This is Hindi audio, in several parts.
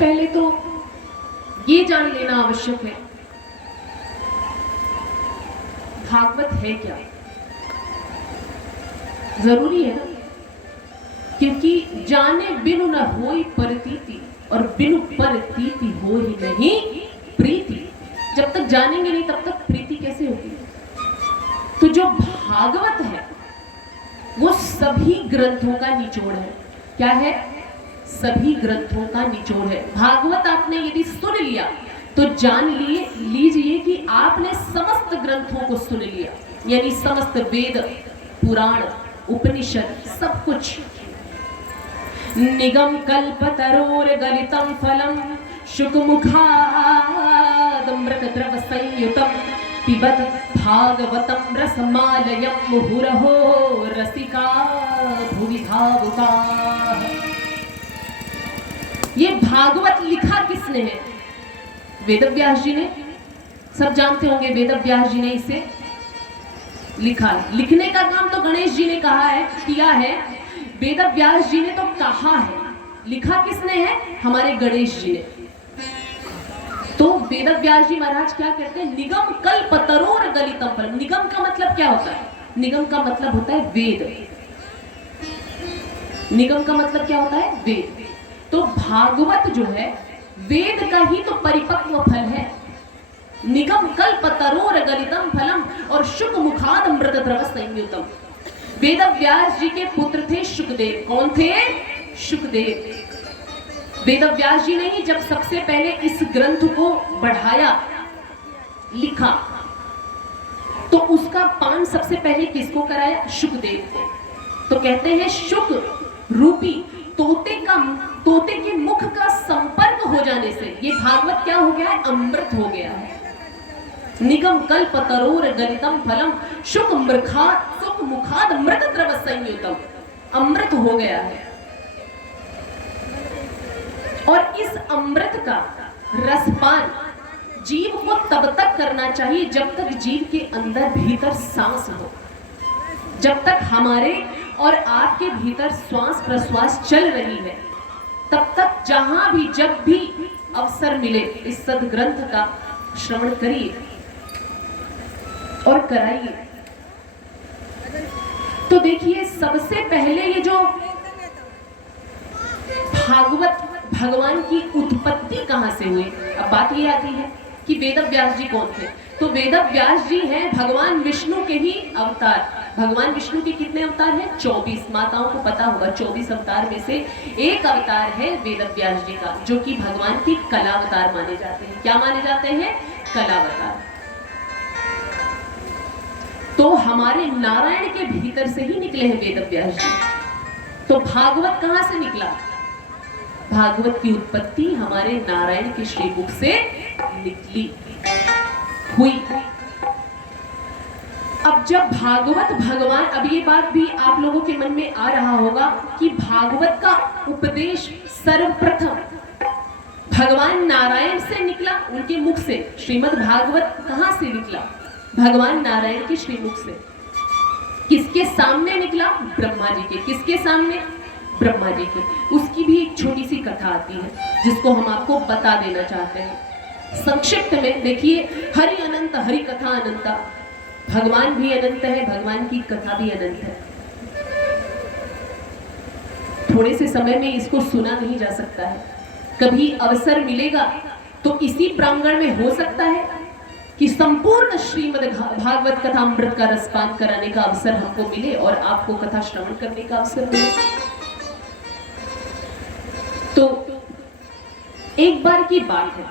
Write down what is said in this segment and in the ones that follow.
पहले तो ये जान लेना आवश्यक है, भागवत है क्या। जरूरी है ना, क्योंकि जाने बिनु न होई परतीति और बिनु परतीति हो ही नहीं प्रीति। जब तक जानेंगे नहीं तब तक प्रीति कैसे होगी। तो जो भागवत है वो सभी ग्रंथों का निचोड़ है। क्या है? सभी ग्रंथों का निचोड़ है। भागवत आपने यदि सुन लिया तो जान लीजिए कि आपने समस्त ग्रंथों को सुन लिया, यानी समस्त वेद, पुराण, उपनिषद, सब कुछ। निगम कल्पतरोर गलितम फलम शुकमुखादमृत द्रव संयुतम पिबत भागवतम रसमालयम मुहुरहो रसिका भुवि भावुका। ये भागवत लिखा किसने है? वेदव्यास जी ने। सब जानते होंगे वेदव्यास जी ने इसे लिखा। लिखने का काम तो गणेश जी ने किया है। वेदव्यास जी ने तो कहा है। लिखा किसने है? हमारे गणेश जी ने। तो वेदव्यास जी महाराज क्या कहते हैं? निगम कल्पतरोर गलितम फलम। निगम का मतलब क्या होता है? निगम का मतलब होता है वेद। निगम का मतलब क्या होता है? वेद। तो भागवत जो है वेद का ही तो परिपक्व फल है। निगम कल्पतरोर गलितम फलम और शुक मुखाद अमृत द्रव संयुतम। वेदव्यास जी के पुत्र थे शुकदेव। कौन थे? शुकदेव। वेदव्यास जी ने ही जब सबसे पहले इस ग्रंथ को बढ़ाया, लिखा, तो उसका पान सबसे पहले किसको कराया? शुकदेव को। तो कहते हैं शुक रूपी तोते के मुख का संपर्क हो जाने से ये भागवत क्या हो गया है? अमृत हो गया है। निगम कल्पतरोर गलितम फलम शुक मुखाद अमृत द्रव संयुतम। अमृत हो गया है। और इस अमृत का रसपान जीव को तब तक करना चाहिए जब तक जीव के अंदर भीतर सांस हो। जब तक हमारे और आपके भीतर श्वास प्रश्वास चल रही है तब तक जहां भी जब भी अवसर मिले इस सदग्रंथ का श्रवण करिए और कराइए। तो देखिए, सबसे पहले ये जो भागवत, भगवान की उत्पत्ति कहां से हुई? अब बात ये आती है कि वेदव्यास जी कौन थे। तो वेदव्यास जी हैं भगवान विष्णु के ही अवतार। भगवान विष्णु के कितने अवतार हैं? 24। माताओं को पता होगा 24 अवतार में से एक अवतार है वेदव्यास जी का, जो कि भगवान के कलावतार माने जाते हैं। क्या माने जाते हैं? कलावतार। तो हमारे नारायण के भीतर से ही निकले हैं वेदव्यास जी। तो भागवत कहां से निकला? भागवत की उत्पत्ति हमारे नारायण के श्रीमुख से निकली हुई। अब जब भागवत भगवान, अब ये बात भी आप लोगों के मन में आ रहा होगा कि भागवत का उपदेश सर्वप्रथम भगवान नारायण से निकला, उनके मुख से। श्रीमद् भागवत कहां से निकला? भगवान नारायण के श्रीमुख से। किसके सामने निकला? ब्रह्मा जी के। किसके सामने? ब्रह्मा जी के। उसकी भी एक छोटी सी कथा आती है जिसको हम आपको बता देना चाहते हैं संक्षिप्त में। देखिए, हरि अनंत, हरि कथा अनंता। भगवान भी अनंत है, भगवान की कथा भी अनंत है। थोड़े से समय में इसको सुना नहीं जा सकता है। कभी अवसर मिलेगा तो इसी प्रांगण में हो सकता है कि संपूर्ण श्रीमद् भागवत कथा अमृत का रसपान कराने का अवसर हमको मिले और आपको कथा श्रवण करने का अवसर मिले। तो एक बार की बात है,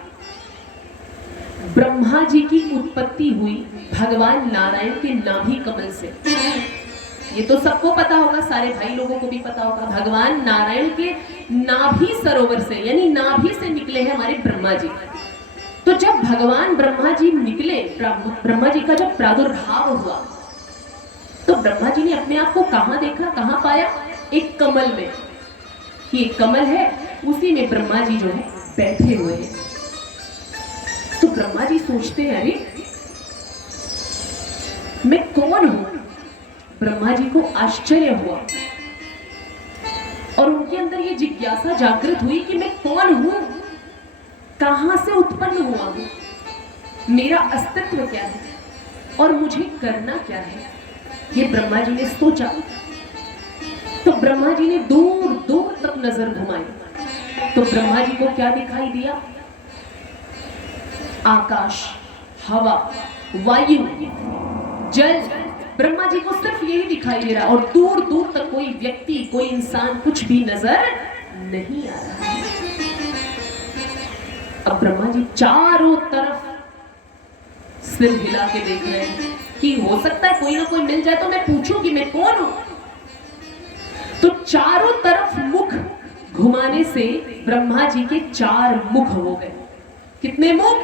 ब्रह्मा जी की उत्पत्ति हुई भगवान नारायण के नाभि कमल से। ये तो सबको पता होगा, सारे भाई लोगों को भी पता होगा। भगवान नारायण के नाभि सरोवर से, यानी नाभि से निकले हैं हमारे ब्रह्मा जी। तो जब भगवान ब्रह्मा जी निकले, ब्रह्मा जी का जब प्रादुर्भाव हुआ, तो ब्रह्मा जी ने अपने आप को कहां देखा, कहां पाया? एक कमल में। कि एक कमल है, उसी में ब्रह्मा जी जो है बैठे हुए हैं। तो ब्रह्मा जी सोचते हैं, अरे मैं कौन हूं? ब्रह्मा जी को आश्चर्य हुआ और उनके अंदर ये जिज्ञासा जागृत हुई कि मैं कौन हूं कहां से उत्पन्न हुआ हूं, मेरा अस्तित्व क्या है और मुझे करना क्या है, ये ब्रह्मा जी ने सोचा। तो ब्रह्मा जी ने दूर दूर तक नजर घुमाई तो ब्रह्मा जी को क्या दिखाई दिया? आकाश, हवा, वायु, जल। ब्रह्मा जी को सिर्फ यही दिखाई दे रहा और दूर दूर तक कोई व्यक्ति, कोई इंसान, कुछ भी नजर नहीं आ रहा है। अब ब्रह्मा जी चारों तरफ सिर हिला के देख रहे हैं कि हो सकता है कोई ना कोई मिल जाए तो मैं पूछूं कि मैं कौन हूं। तो चारों तरफ मुख घुमाने से ब्रह्मा जी के 4 मुख हो गए। कितने मुख?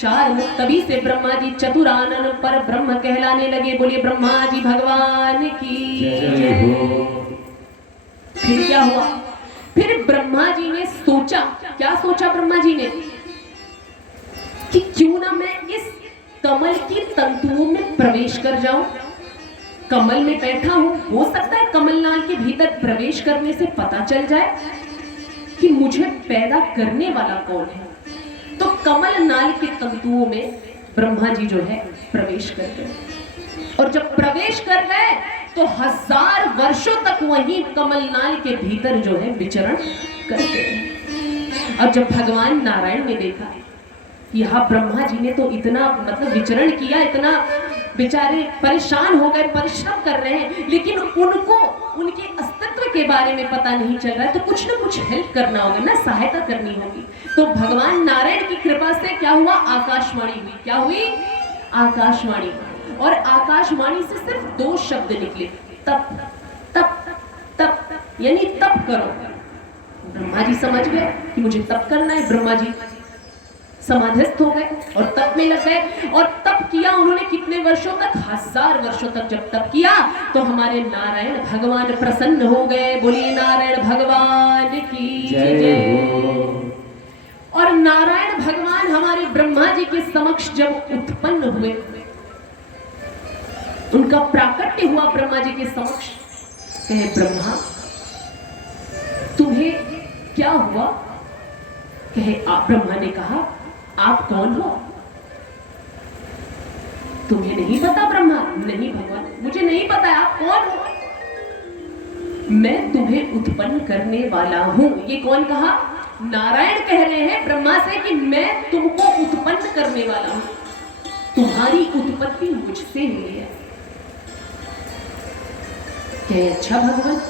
4 मुख। तभी से ब्रह्मा जी चतुरानन पर ब्रह्म कहलाने लगे। बोलिए ब्रह्मा जी भगवान की जय हो। फिर क्या हुआ? फिर ब्रह्मा जी ने सोचा, क्या सोचा ब्रह्मा जी ने? कि क्यों ना मैं इस कमल की तंतुओं में प्रवेश कर जाऊं। कमल में बैठा हूं, हो सकता है कमलनाल के भीतर प्रवेश करने से पता चल जाए कि मुझे पैदा करने वाला कौन है। तो कमलनाल के तंतुओं में ब्रह्मा जी जो है प्रवेश कर गए और जब प्रवेश कर गए तो 1000 वर्षों तक वही कमलनाल के भीतर जो है विचरण करते रहे। और जब भगवान नारायण ने देखा यहाँ ब्रह्मा जी ने तो इतना मतलब विचरण किया, इतना बेचारे परेशान हो गए, परिश्रम कर रहे हैं, लेकिन उनको उनके अस्तित्व के बारे में पता नहीं चल रहा है, तो कुछ ना कुछ हेल्प करना होगा ना, सहायता करनी होगी। तो भगवान नारायण की कृपा से क्या हुआ? आकाशवाणी हुई। क्या हुई? आकाशवाणी। और आकाशवाणी से सिर्फ 2 शब्द निकले, तप तप तप, यानी तप करो। ब्रह्मा जी समझ गए कि मुझे तप करना है। ब्रह्मा जी समाधिस्थ हो गए और तप में लग गए और तप किया उन्होंने। कितने वर्षों तक? 1000 वर्षों तक जब तप किया तो हमारे नारायण भगवान प्रसन्न हो गए। बोलिए नारायण भगवान की जय। और नारायण भगवान हमारे ब्रह्मा जी के समक्ष जब उत्पन्न हुए, उनका प्राकट्य हुआ ब्रह्मा जी के समक्ष। कहे ब्रह्मा तुम्हें क्या हुआ? कहे ब्रह्मा ने कहा आप कौन हो? तुम्हें नहीं पता? ब्रह्मा नहीं भगवान, मुझे नहीं पता आप कौन हो। मैं तुम्हें उत्पन्न करने वाला हूं। ये कौन कहा? नारायण कह रहे हैं ब्रह्मा से कि मैं तुमको उत्पन्न करने वाला हूं, तुम्हारी उत्पत्ति मुझसे हुई है। कहे अच्छा भगवान,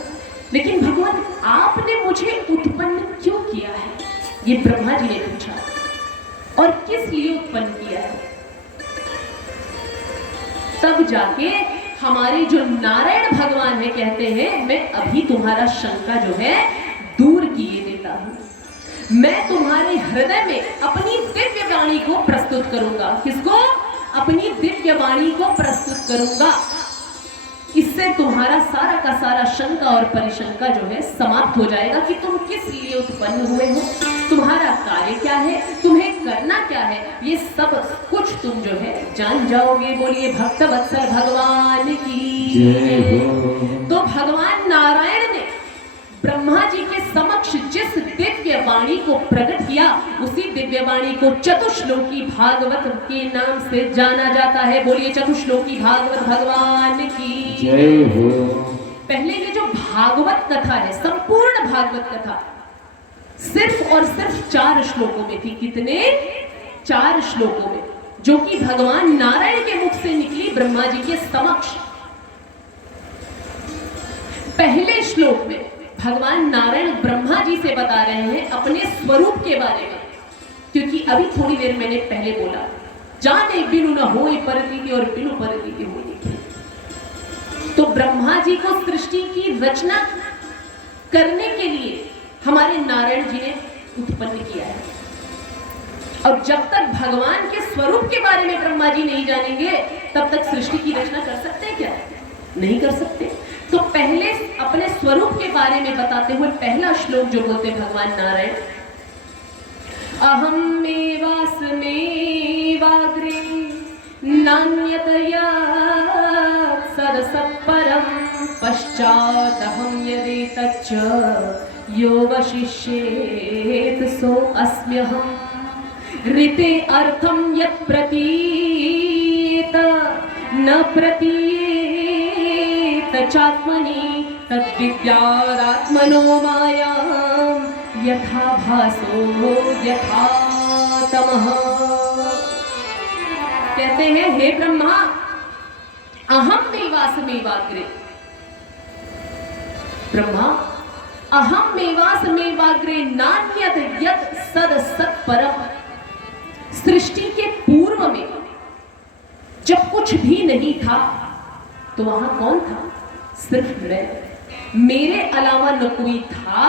लेकिन भगवान आपने मुझे उत्पन्न क्यों किया है? ये ब्रह्मा जी ने पूछा। और किस लिए उत्पन्न किया है? तब जाके हमारे जो नारायण भगवान है कहते हैं मैं अभी तुम्हारा शंका जो है दूर किए देता हूं। मैं तुम्हारे हृदय में अपनी दिव्य वाणी को प्रस्तुत करूंगा। किसको? अपनी दिव्य वाणी को प्रस्तुत करूंगा। इससे तुम्हारा सारा का सारा शंका और परिशंका जो है समाप्त हो जाएगा कि तुम किस लिए उत्पन्न हुए हो, तुम्हारा कार्य क्या है, तुम्हें करना क्या है, ये सब कुछ तुम जो है जान जाओगे। बोलिए भक्तवत्सल भगवान की जय हो। तो भगवान नारायण ने ब्रह्मा जी के समक्ष जिस दिव्य वाणी को प्रकट किया, उसी दिव्य वाणी को चतुश्लोकी भागवत के नाम से जाना जाता है। बोलिए चतुश्लोकी भागवत भगवान की जय हो। पहले ये जो भागवत कथा है, संपूर्ण भागवत कथा सिर्फ और सिर्फ 4 श्लोकों में थी। कितने? 4 श्लोकों में, जो कि भगवान नारायण के मुख से निकली ब्रह्मा जी के समक्ष। पहले श्लोक में भगवान नारायण ब्रह्मा जी से बता रहे हैं अपने स्वरूप के बारे में, क्योंकि अभी थोड़ी देर मैंने पहले बोला जाने बिनु न होए परतीति और बिनु परतीति होए की। तो ब्रह्मा जी को सृष्टि की रचना करने के लिए हमारे नारायण जी ने उत्पन्न किया है। और जब तक भगवान के स्वरूप के बारे में ब्रह्मा जी नहीं जानेंगे तब तक सृष्टि की रचना कर सकते हैं क्या? नहीं कर सकते। तो पहले अपने स्वरूप के बारे में बताते हुए पहला श्लोक जो बोलते भगवान नारायण, अहमेवास्मेवाग्रे नान्यतया सदसत्परं पश्चादहं यदेतच्च यो वशिष्येत सो अस्म्यहम्। ऋते अर्थम यत् प्रतीयेत न प्रतीयेत चात्मनि तद्विद्यादात्मनो मायां यथा भासो यथा तमः। कहते हैं हे ब्रह्मा, अहम मेवासमेवाग्रे, ब्रह्मा अहम मेवासमेवाग्रे नान्यत् यत् सद सत्परम। सृष्टि के पूर्व में जब कुछ भी नहीं था तो वहां कौन था? सिर्फ मैं। मेरे अलावा न कोई था,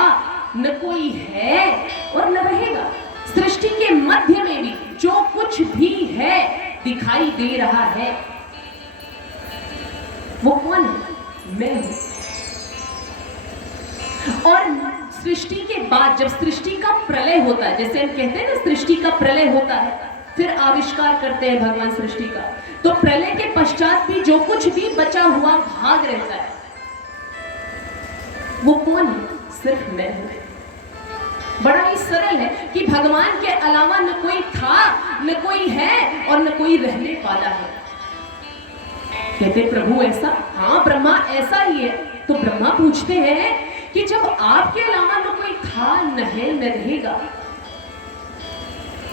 न कोई है और न रहेगा। सृष्टि के मध्य में भी जो कुछ भी है दिखाई दे रहा है वो कौन है? मैं हूं। और सृष्टि के बाद जब सृष्टि का प्रलय होता है, जैसे हम कहते हैं ना सृष्टि का प्रलय होता है, फिर आविष्कार करते हैं भगवान सृष्टि का, तो प्रलय के पश्चात भी जो कुछ भी बचा हुआ भाग रहता है वो कौन है? सिर्फ मैं हूं। बड़ा ही सरल है कि भगवान के अलावा न कोई था, न कोई है और न कोई रहने वाला है। कहते प्रभु ऐसा? हाँ ब्रह्मा ऐसा ही है। तो ब्रह्मा पूछते हैं कि जब आपके अलावा न कोई था, न है, न रहेगा,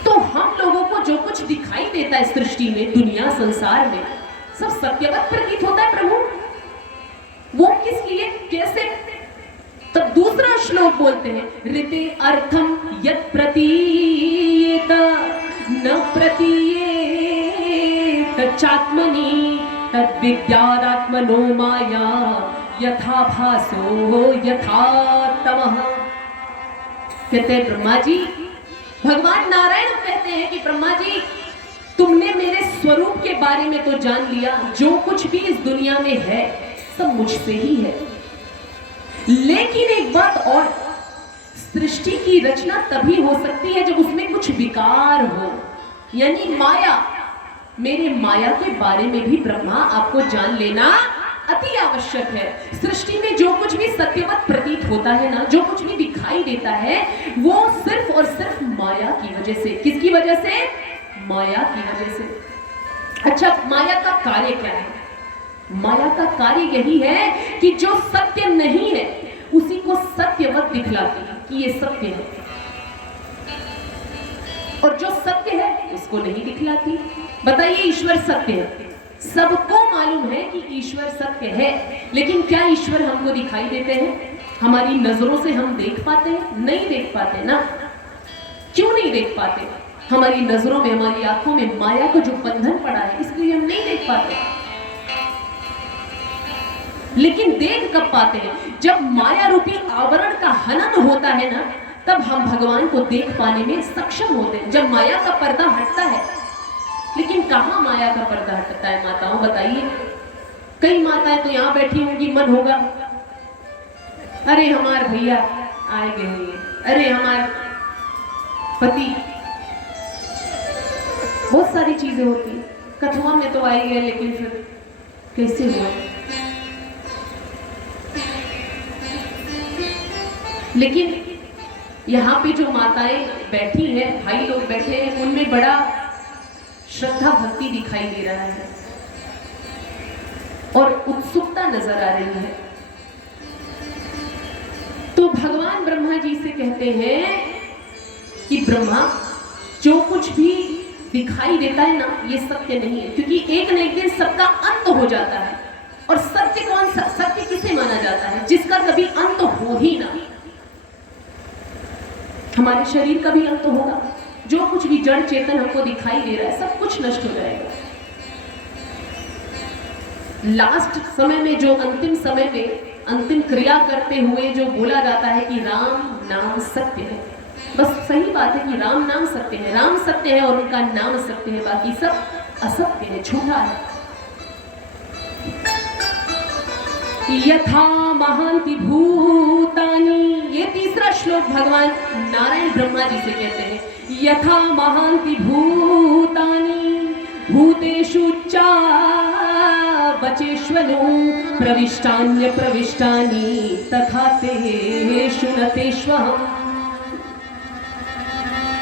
तो हम लोगों को जो कुछ दिखाई देता है सृष्टि में, दुनिया संसार में, सब सत्यवत प्रतीत होता है प्रभु। वो किस लिए, कैसे? तब दूसरा श्लोक बोलते हैं ऋते अर्थम यत् प्रतीयेत न प्रतीयेत चात्मनि तद्विद्यादात्मनो माया यथा भासो यथा तमः। कहते हैं ब्रह्मा जी, भगवान नारायण कहते हैं कि ब्रह्मा जी तुमने मेरे स्वरूप के बारे में तो जान लिया, जो कुछ भी इस दुनिया में है सब मुझसे ही है। लेकिन एक बात और, सृष्टि की रचना तभी हो सकती है जब उसमें कुछ विकार हो, यानी माया। मेरे माया के बारे में भी ब्रह्मा आपको जान लेना अति आवश्यक है। सृष्टि में जो कुछ भी सत्यवत प्रतीत होता है ना, जो कुछ भी दिखाई देता है, वो सिर्फ और सिर्फ माया की वजह से। किसकी वजह से? माया की वजह से। अच्छा, माया का कार्य क्या है? माया का कार्य यही है कि जो सत्य नहीं है उसी को सत्यवत दिखलाती है कि ये सत्य है, और जो सत्य है उसको नहीं दिखलाती। बताइए, ईश्वर सत्य है, सबको मालूम है कि ईश्वर सत्य है, लेकिन क्या ईश्वर हमको दिखाई देते हैं? हमारी नजरों से हम देख पाते हैं? नहीं देख पाते ना। क्यों नहीं देख पाते? हमारी नजरों में, हमारी आंखों में माया को जो बंधन पड़ा है, इसलिए हम नहीं देख पाते। लेकिन देख कब पाते हैं? जब माया रूपी आवरण का हनन होता है ना, तब हम भगवान को देख पाने में सक्षम होते हैं, जब माया का पर्दा हटता है। लेकिन कहाँ माया का पर्दा हटता है माताओं, बताइए? कई माताएं तो यहाँ बैठी होंगी, मन होगा अरे हमारे भैया आए गए होंगे, अरे हमारे पति, बहुत सारी चीजें होती है। कथुआ में तो आए गए, लेकिन फिर कैसे हुआ? लेकिन यहाँ पे जो माताएं बैठी हैं, भाई लोग बैठे हैं, उनमें बड़ा श्रद्धा भक्ति दिखाई दे रहा है और उत्सुकता नजर आ रही है। तो भगवान ब्रह्मा जी से कहते हैं कि ब्रह्मा, जो कुछ भी दिखाई देता है ना, ये सत्य नहीं है, क्योंकि एक न एक दिन सबका अंत हो जाता है। और सत्य कौन सा? सत्य किसे माना जाता है? जिसका कभी अंत हो ही ना। हमारे शरीर का भी अंत होगा, जो कुछ भी जड़ चेतन हमको दिखाई दे रहा है सब कुछ नष्ट हो जाएगा। लास्ट समय में, जो अंतिम समय में अंतिम क्रिया करते हुए जो बोला जाता है कि राम नाम सत्य है, बस सही बात है कि राम नाम सत्य है, राम सत्य है और उनका नाम सत्य है, बाकी सब असत्य है, झूठा है। यथा महांति भूतानि, ये तीसरा श्लोक भगवान नारायण ब्रह्मा जी से कहते हैं, यथा महांति भूतानि भूतेषु च वचेष्वनु प्रविष्टान्य प्रविष्टानि तथा तेषु न तेष्वहम्।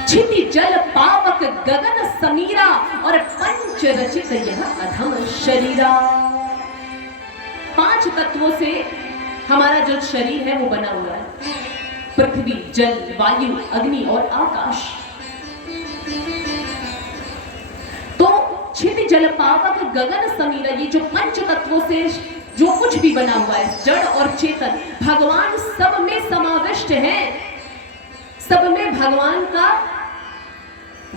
क्षिति जल पावक गगन समीरा और पंच रचित यह अधम शरीरा। 5 तत्वों से हमारा जो शरीर है वो बना हुआ है, पृथ्वी, जल, वायु, अग्नि और आकाश। तो क्षिति जल पावक गगन समीरा, ये जो 5 तत्वों से जो कुछ भी बना हुआ है, जड़ और चेतन, भगवान सब में समाविष्ट है, सब में भगवान का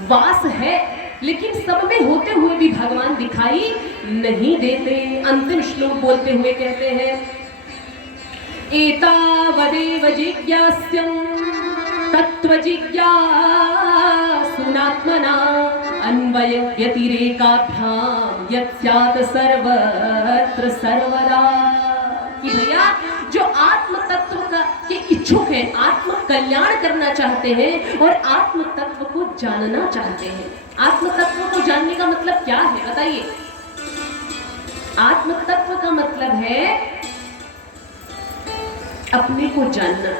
वास है, लेकिन सब में होते हुए भी भगवान दिखाई नहीं देते। अंतिम श्लोक बोलते हुए कहते हैं, एतावदेव जिज्ञास्यं तत्व जिज्ञासुनात्मना अन्वय व्यतिरेकाभ्याम यत् सर्वत्र सर्वदा। कि भैया जो आत्म तत्व का के इच्छुक हैं, आत्म कल्याण करना चाहते हैं और आत्म तत्व को जानना चाहते हैं। आत्म तत्व को जानने का मतलब क्या है बताइए? आत्म तत्व का मतलब है अपने को जानना।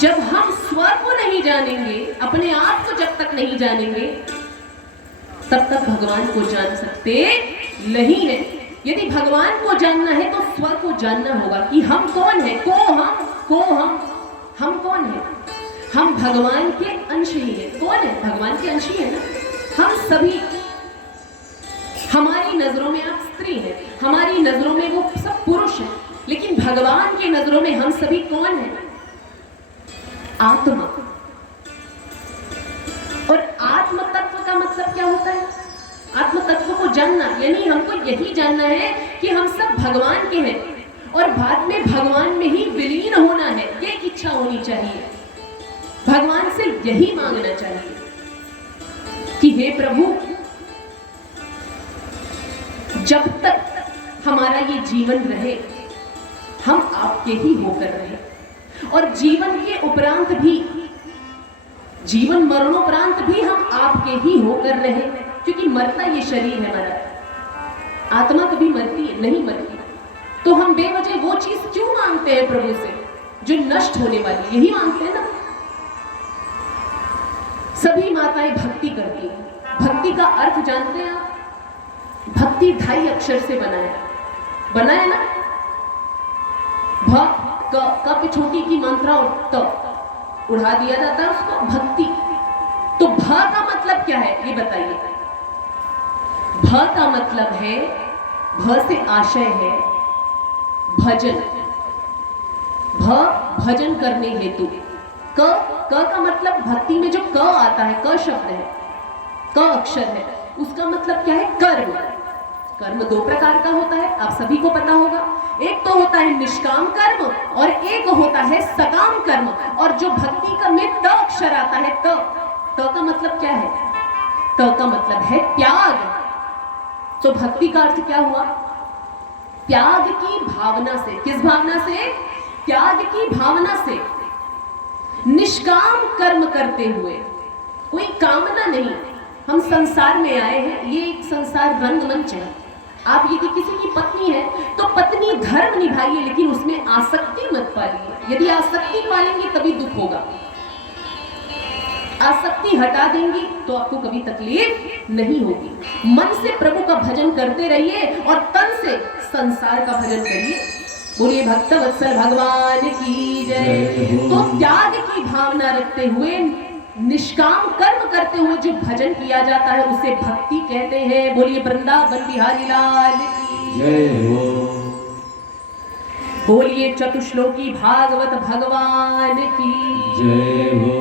जब हम स्व को नहीं जानेंगे, अपने आप को जब तक नहीं जानेंगे, तब तक भगवान को जान सकते नहीं है। यदि भगवान को जानना है तो स्व को जानना होगा कि हम कौन है। हम कौन है? हम भगवान के अंश ही है। कौन है? भगवान के अंश ही है ना हम सभी। हमारी नजरों में आप स्त्री हैं, हमारी नजरों में वो सब पुरुष हैं, लेकिन भगवान की नजरों में हम सभी कौन हैं? आत्मा। और आत्म तत्व का मतलब क्या होता है? आत्म तत्व को जानना यानी हमको यही जानना है कि हम सब भगवान के हैं और बाद में भगवान में ही विलीन होना है। ये इच्छा होनी चाहिए, भगवान से यही मांगना चाहिए कि हे प्रभु, जब तक हमारा ये जीवन रहे हम आपके ही होकर रहे, और जीवन के उपरांत भी, जीवन मरणोपरांत भी हम आपके ही होकर रहे, क्योंकि मरता ये शरीर है हमारा। आत्मा कभी मरती है नहीं मरती। तो हम बेवजह वो चीज क्यों मांगते हैं प्रभु से जो नष्ट होने वाली? यही मांगते हैं ना। सभी माताएं भक्ति करती हैं। भक्ति का अर्थ जानते हैं आप? भक्ति 2.5 अक्षर से बना है ना। भ क पे छोटी की मात्रा और त उड़ा दिया जाता है उसको भक्ति। तो भ का मतलब क्या है ये बताइए? भ का मतलब है, भ से आशय है भजन। भजन करने हेतु। क का मतलब भक्ति में जो क आता है, क शब्द है, क अक्षर है, उसका मतलब क्या है? कर्म। कर्म 2 प्रकार का होता है, आप सभी को पता होगा। एक तो होता है निष्काम कर्म और एक होता है सकाम कर्म। और जो भक्ति का में त अक्षर आता है, त का मतलब क्या है? त का मतलब है त्याग। तो भक्ति का अर्थ क्या हुआ? त्याग की भावना से। किस भावना से? त्याग की भावना से, निष्काम कर्म करते हुए, कोई कामना नहीं। हम संसार में आए हैं, ये एक संसार रंगमंच है। आप यदि किसी की पत्नी है तो पत्नी धर्म निभाइए, लेकिन उसमें आसक्ति मत पालिए। यदि आसक्ति पालेंगे तभी दुख होगा। आसक्ति हटा देंगी तो आपको कभी तकलीफ नहीं होगी। मन से प्रभु का भजन करते रहिए और तन से संसार का भजन करिए। बोलिए भक्तवत्सल भगवान की जय। तो त्याग की भावना रखते हुए, निष्काम कर्म करते हुए जो भजन किया जाता है उसे भक्ति कहते हैं। बोलिए वृंदावन बिहारी लाल की जय हो। बोलिए चतुश्लोकी भागवत भगवान की जय हो।